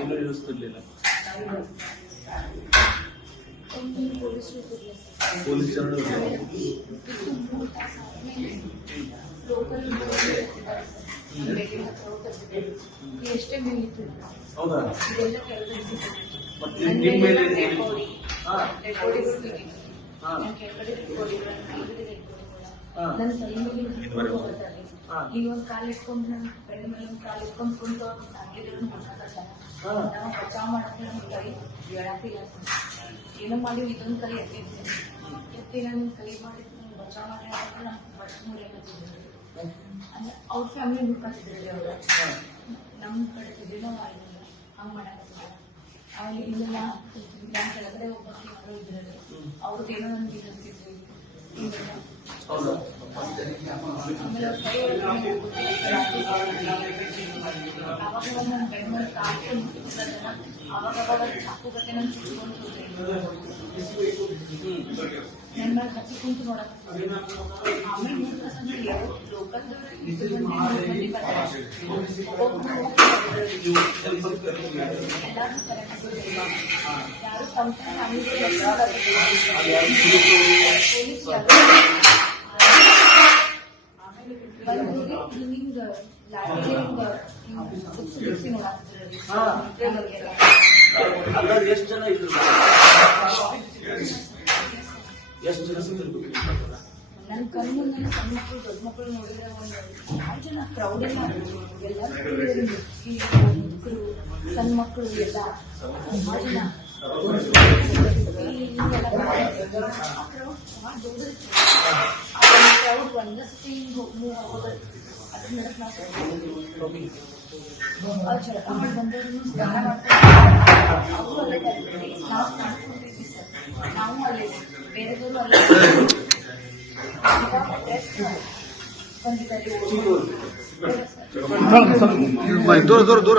ಏನು ಇರಿಸ್ತಿರ್ಲಿಲ್ಲ. ಪೊಲೀಸ್ ಜನರು ಎಷ್ಟೇ ಮೇಲಿತ್ತು ಹೌದಾ? ಇದೆಲ್ಲ ಕೆಲಸ ಮತ್ತೆ ನಿಮ್ಮ ಮೇಲೆ ನನ್ನ ಕೈ ಮೇಲೆ ಈಗ ಒಂದು ಕಾಲು ಇಟ್ಕೊಂಡು ನನ್ನ ಬೆನ್ನ ಮೇಲೆ ಒಂದು ಕಾಲು ಇಟ್ಕೊಂಡು ಕುಂತು ಆಗಿದ್ರು ನಾವು ಬಚಾವ್ ಮಾಡಕ್ಕೆ ನಮ್ಮ ಕೈ ಹೇಳತ್ತಿಲ್ಲ. ಏನೋ ಮಾಡಿ ಇದೊಂದು ಕೈ ಎತ್ತಿ ನನ್ನ ಕೈ ಮಾಡಿದ್ದು ನಂಗೆ ಬಚಾವ್ ಮಾಡಿ ನಮ್ಮ ಬಸ್ ಮುರಿಯಕತ್ತಿದ್ರು. ಅಂದ್ರೆ ಅವ್ರ ಫ್ಯಾಮಿಲಿ ಹುಡ್ಕೊತಿದ್ರಿ ಅವ್ರು, ನಮ್ಮ ಕಡೆ ತಿದ್ದಿನೋ ಆಗಿಲ್ಲ ಹಂಗೆ ಮಾಡಕತ್ತಿದ್ರು. ಆಮೇಲೆ ಇಲ್ಲೆಲ್ಲ ನಮ್ಮ ಕೆಳಗಡೆ ಒಬ್ಬ ಯಾರೋ ಇದ್ರಲ್ಲಿ ಅವ್ರದ್ದು ಏನೋ ನನ್ಗೆ ಇರ್ತಿದ್ವಿ ಹಿಂಗೆಲ್ಲ. ಆಮೇಲೆ ಅವ್ರ ಕೈ ಅವಾಗ ನನ್ನ ಬೆನ್ನ ಮೇಲೆ ಕಾಲ್ಕೊಂಡು ಅವಾಗ ಚಾಕು ಗಟ್ಟೆ ನಾನು ಚುಚ್ಕೊಂಡು ನನ್ನ ಮೇಲೆ ಹಚ್ಚಿ ಕುಂತು ನೋಡಕ್. ಆಮೇಲೆ ಲೋಕಲ್ ಎಲ್ಲಾರು ಯಾರು ಕಂಪ್ಲೇಂಟ್ ಹಿಂಗ ಲಾಟಿ ಬಿಡಿಸಿ ನೋಡಾಕ್ತಿದ್ರಿ. ಎಷ್ಟು ಜನ ಇದ್ರು? ಎಷ್ಟು ಜನ ಸಿಕ್ಕಿರ್ಬೇಕು? ನನ್ನ ಕಣ್ಣು ನನ್ನ ಸಣ್ಣ ಮಕ್ಕಳು ದೊಡ್ಡ ಮಕ್ಕಳು ನೋಡಿದ್ರೆ ಒಂದು 6 ಜನ ಕ್ರೌಡ್ ಎಲ್ಲ ಮಕ್ಕಳು ಸಣ್ಣ ಮಕ್ಕಳು ಎಲ್ಲ 6 ಜನ ಕ್ರೌಡ್ ಒಂದಷ್ಟು ಹಿಂಗೆ ಮೂವ್ ಆಗೋದು ಅದ್ರ ನಡಕ್ ನಾವು ಜಳಕ ಮಾಡಿ ಬಂದವ್ರು ಸ್ನಾನ ಮಾಡ್ತಾರೆ. ಅವರು ಅಲ್ಲೇ ಕಲ್ತೀವಿ, ನಾವು ಸ್ನಾನ ಕೊಟ್ಟಿದ್ವಿ ಸರ್. ನಾವು ಅಲ್ಲೇ ಬೇರೆದವರು ಅಲ್ಲೇ ದೂರ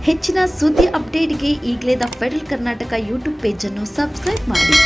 ಹೆಚ್ಚಿನ ಸುದ್ದಿ ಅಪ್ಡೇಟ್ಗೆ ಈಗಲೇ the federal Karnataka YouTube page ಅನ್ನು ಸಬ್ಸ್ಕ್ರೈಬ್ ಮಾಡಿ.